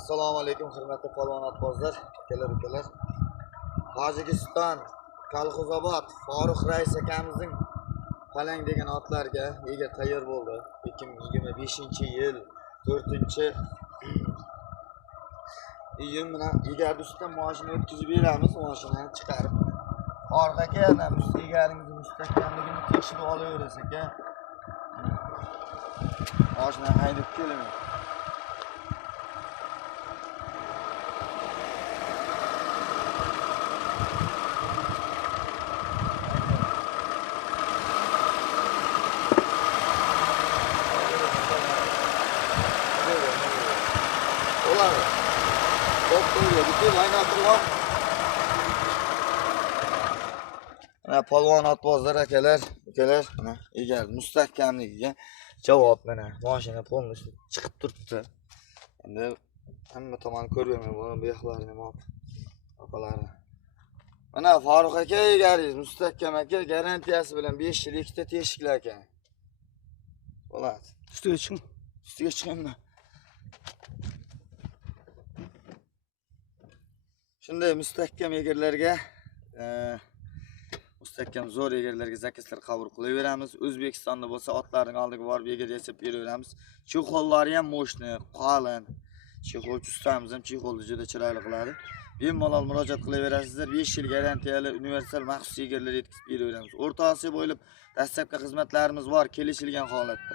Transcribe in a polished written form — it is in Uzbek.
Assalomu alaykum hurmatli polvon otbozlar, akalar. Tojikiston Kolxozobod Farruh Rais akamizning Palang degan otlarga ega tayyor bo'ldi. 2025-yil 4-iyun bilan egarni ustidan mashina o'tkazib beramiz, mashinani chiqarib. Orqaga yana egaringizni mustahkamligini tekshirib olaverasiz aka. Mashina haydab kelaman. Mana polvon otbozlar akalar, mana egar mustahkamligiga javob mana mashina polностью chiqib turibdi. Endi hamma tomonni ko'rmayman, bu yoqlarini ham orqalarini. Mana Farruh aka egaringiz mustahkam aka, garantiyasi bilan 5 yil ikkita teshikli aka. Bo'ladi. Ustiga chiqing. Ustiga chiqingmi? Shunday mustahkam egarlarga mustahkam zo'r egarlarga zakazlar qabul qilaveramiz. O'zbekistonda bo'lsa otlarning oldiga borib egar yasab beraveramiz. Chexollari ham mo'shni, qalin. Chexolchi ustamiz ham chexolni juda chiroyli qiladi. Bemalol murojaat qilaverasizlar. 5 yil garantiyali universal maxsus egarlar yetkazib beraveramiz. O'rta Osiyo bo'ylab dastlabki xizmatlarimiz bor, kelishilgan holatda.